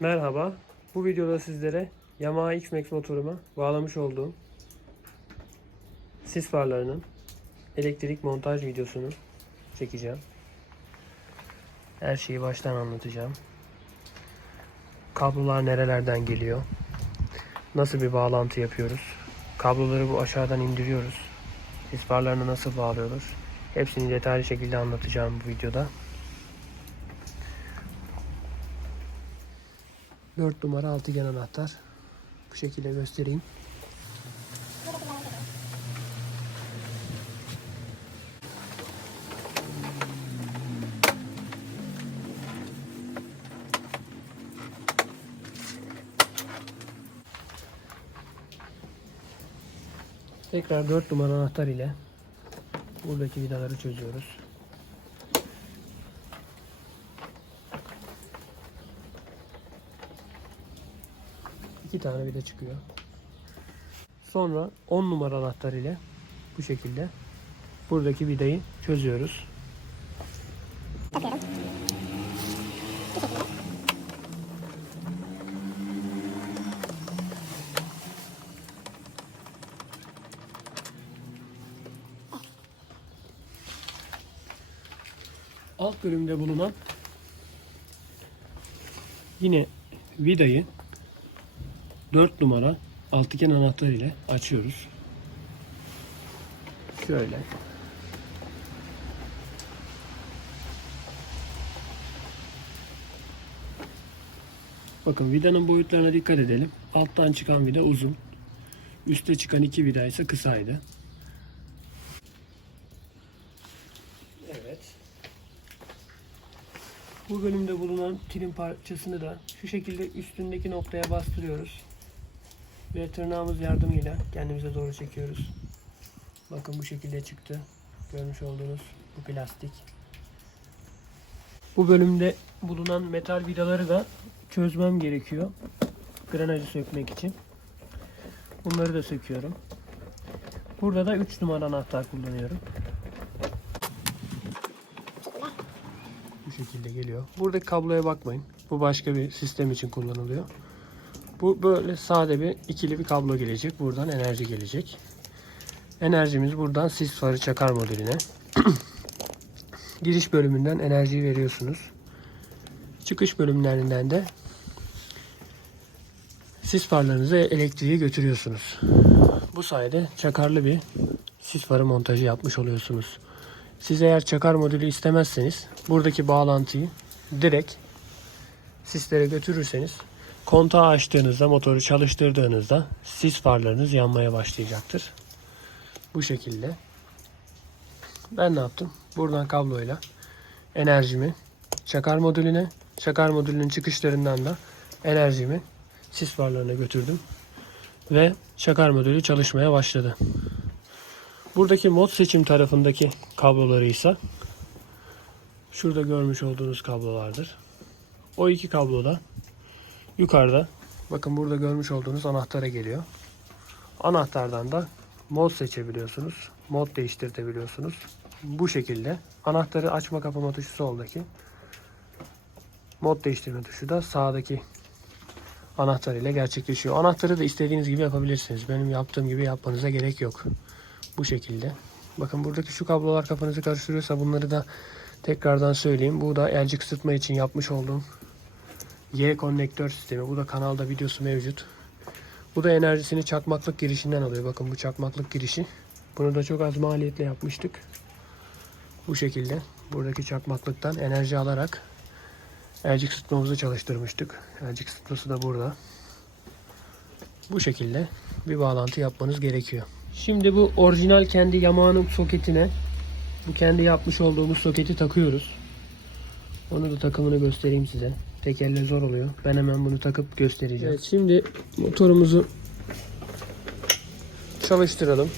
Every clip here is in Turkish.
Merhaba. Bu videoda sizlere Yamaha X-Max motoruma bağlamış olduğum sis farlarının elektrik montaj videosunu çekeceğim. Her şeyi baştan anlatacağım. Kablolar nerelerden geliyor? Nasıl bir bağlantı yapıyoruz? Kabloları bu aşağıdan indiriyoruz. Sis farlarını nasıl bağlıyoruz? Hepsini detaylı şekilde anlatacağım bu videoda. 4 numara altıgen anahtar. Bu şekilde göstereyim. Tekrar 4 numara anahtar ile buradaki vidaları çözüyoruz. İki tane vida çıkıyor. Sonra 10 numara anahtar ile bu şekilde buradaki vidayı çözüyoruz. Takıyorum. Alt bölümde bulunan yine vidayı 4 numara altıgen anahtar ile açıyoruz. Şöyle. Bakın vidanın boyutlarına dikkat edelim. Alttan çıkan vida uzun. Üste çıkan iki vida ise kısaydı. Evet. Bu bölümde bulunan trim parçasını da şu şekilde üstündeki noktaya bastırıyoruz. Ve tırnağımız yardımıyla kendimize doğru çekiyoruz. Bakın bu şekilde çıktı. Görmüş olduğunuz bu plastik. Bu bölümde bulunan metal vidaları da çözmem gerekiyor. Granajı sökmek için. Bunları da söküyorum. Burada da 3 numara anahtar kullanıyorum. Bu şekilde geliyor. Buradaki kabloya bakmayın. Bu başka bir sistem için kullanılıyor. Bu böyle sade bir ikili bir kablo gelecek. Buradan enerji gelecek. Enerjimiz buradan sis farı çakar modeline. Giriş bölümünden enerjiyi veriyorsunuz. Çıkış bölümlerinden de sis farlarınıza elektriği götürüyorsunuz. Bu sayede çakarlı bir sis farı montajı yapmış oluyorsunuz. Siz eğer çakar modülü istemezseniz buradaki bağlantıyı direkt sislere götürürseniz kontağı açtığınızda motoru çalıştırdığınızda sis farlarınız yanmaya başlayacaktır. Bu şekilde. Ben ne yaptım? Buradan kabloyla enerjimi çakar modülüne, çakar modülünün çıkışlarından da enerjimi sis farlarına götürdüm. Ve çakar modülü çalışmaya başladı. Buradaki mod seçim tarafındaki kabloları ise şurada görmüş olduğunuz kablolardır. O iki kablo da yukarıda bakın burada görmüş olduğunuz anahtara geliyor. Anahtardan da mod seçebiliyorsunuz. Mod değiştirtebiliyorsunuz. Bu şekilde anahtarı açma kapama tuşu soldaki mod değiştirme tuşu da sağdaki anahtar ile gerçekleşiyor. Anahtarı da istediğiniz gibi yapabilirsiniz. Benim yaptığım gibi yapmanıza gerek yok. Bu şekilde. Bakın buradaki şu kablolar kafanızı karıştırıyorsa bunları da tekrardan söyleyeyim. Bu da elcik ısıtma için yapmış olduğum Y konnektör sistemi. Bu da kanalda videosu mevcut. Bu da enerjisini çakmaklık girişinden alıyor. Bakın bu çakmaklık girişi. Bunu da çok az maliyetle yapmıştık. Bu şekilde buradaki çakmaklıktan enerji alarak elcik ısıtmamızı çalıştırmıştık. Elcik ısıtması da burada. Bu şekilde bir bağlantı yapmanız gerekiyor. Şimdi bu orijinal kendi Yamaha'nın soketine bu kendi yapmış olduğumuz soketi takıyoruz. Onu da takımını göstereyim size. Tek elle zor oluyor. Ben hemen bunu takıp göstereceğim. Evet şimdi motorumuzu çalıştıralım.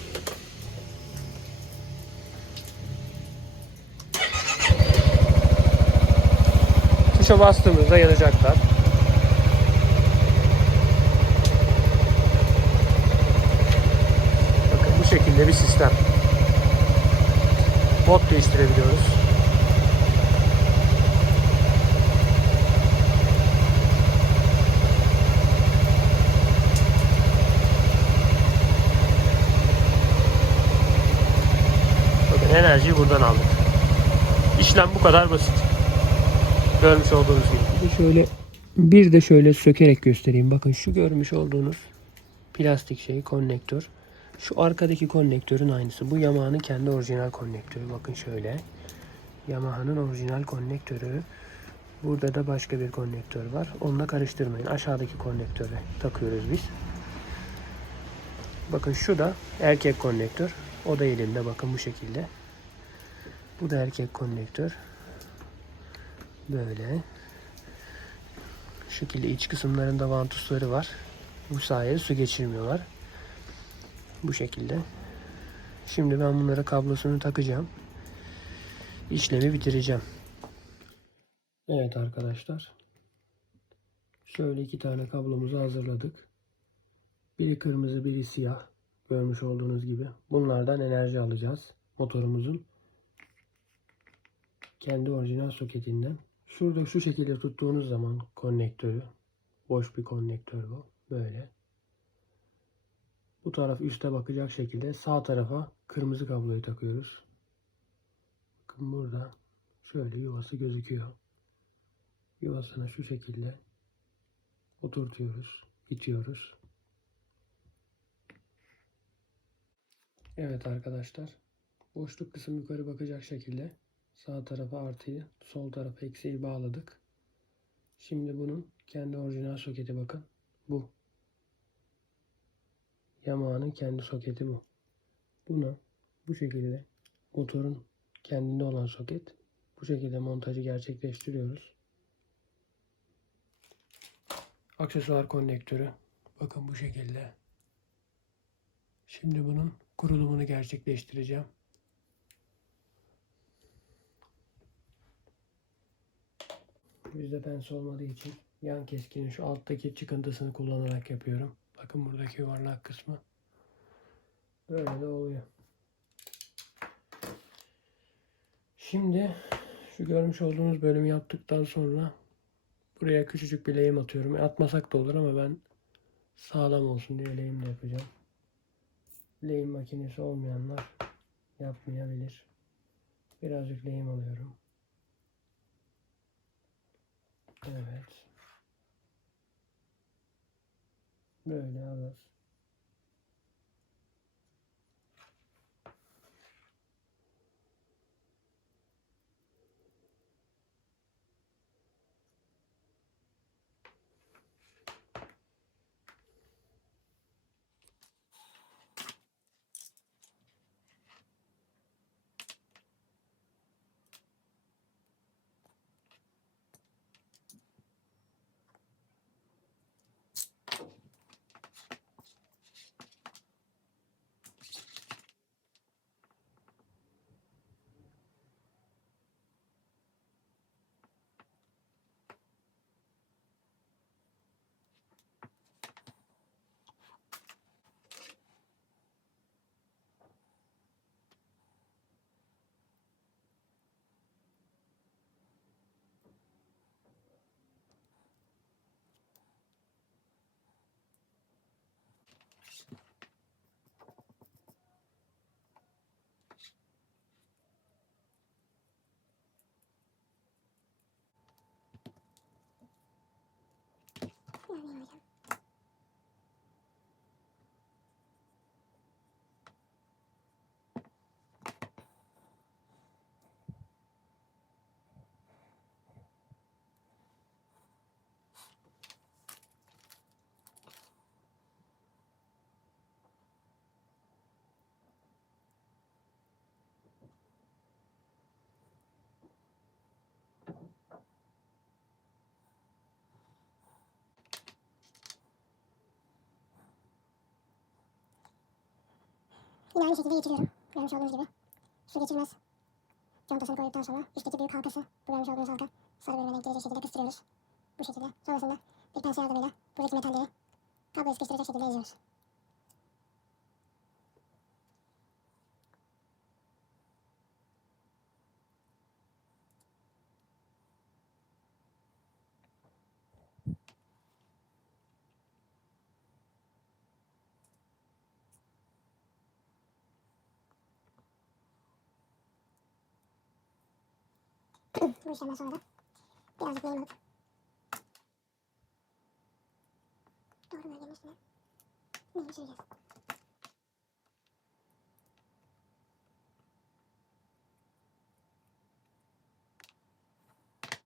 Tuşa bastığımızda yanacaklar. Bakın bu şekilde bir sistem. Mod değiştirebiliyoruz. Enerjiyi buradan aldık. İşlem bu kadar basit. Görmüş olduğunuz gibi. Şöyle bir de şöyle sökerek göstereyim. Bakın şu görmüş olduğunuz plastik şey konnektör. Şu arkadaki konnektörün aynısı. Bu Yamaha'nın kendi orijinal konnektörü. Bakın şöyle. Yamaha'nın orijinal konnektörü. Burada da başka bir konnektör var. Onunla karıştırmayın. Aşağıdaki konnektörü takıyoruz biz. Bakın şu da erkek konnektör. O da elinde bakın bu şekilde. Bu da erkek konnektör. Böyle. Şu şekilde iç kısımlarında vantusları var. Bu sayede su geçirmiyorlar. Bu şekilde. Şimdi ben bunlara kablosunu takacağım. İşlemi bitireceğim. Evet arkadaşlar. Şöyle iki tane kablomuzu hazırladık. Biri kırmızı, biri siyah. Görmüş olduğunuz gibi. Bunlardan enerji alacağız. Motorumuzun kendi orijinal soketinden. Şurada şu şekilde tuttuğunuz zaman konnektörü. Boş bir konnektör bu. Böyle. Bu taraf üste bakacak şekilde sağ tarafa kırmızı kabloyu takıyoruz. Bakın burada şöyle yuvası gözüküyor. Yuvasına şu şekilde oturtuyoruz, itiyoruz. Evet arkadaşlar. Boşluk kısım yukarı bakacak şekilde sağ tarafa artıyı, sol tarafa eksiği bağladık. Şimdi bunun kendi orijinal soketi bakın. Bu. Yamaha'nın kendi soketi bu. Bunu bu şekilde motorun kendinde olan soket bu şekilde montajı gerçekleştiriyoruz. Aksesuar konnektörü bakın bu şekilde. Şimdi bunun kurulumunu gerçekleştireceğim. Bizde pense olmadığı için yan keskinin şu alttaki çıkıntısını kullanarak yapıyorum. Bakın buradaki yuvarlak kısmı. Böyle de oluyor. Şimdi şu görmüş olduğunuz bölümü yaptıktan sonra buraya küçücük bir lehim atıyorum. Atmasak da olur ama ben sağlam olsun diye lehimle yapacağım. Lehim makinesi olmayanlar yapmayabilir. Birazcık lehim alıyorum. Evet. Böyle alır. Yine aynı şekilde geçiriyorum. Görmüş olduğunuz gibi. Su geçirmez. Contasını koyduktan sonra üstteki büyük halkası, bu görmüş olduğunuz halka sarı bölüme denk gelecek şekilde kıstırıyoruz. Bu şekilde. Sonrasında bir pense yardımıyla buradaki metalleri kabloya sıkıştıracak şekilde eziyoruz. Bu işlemden sonra da birazcık neyim alıp doğru bölgenin üstüne neyim süreceğiz.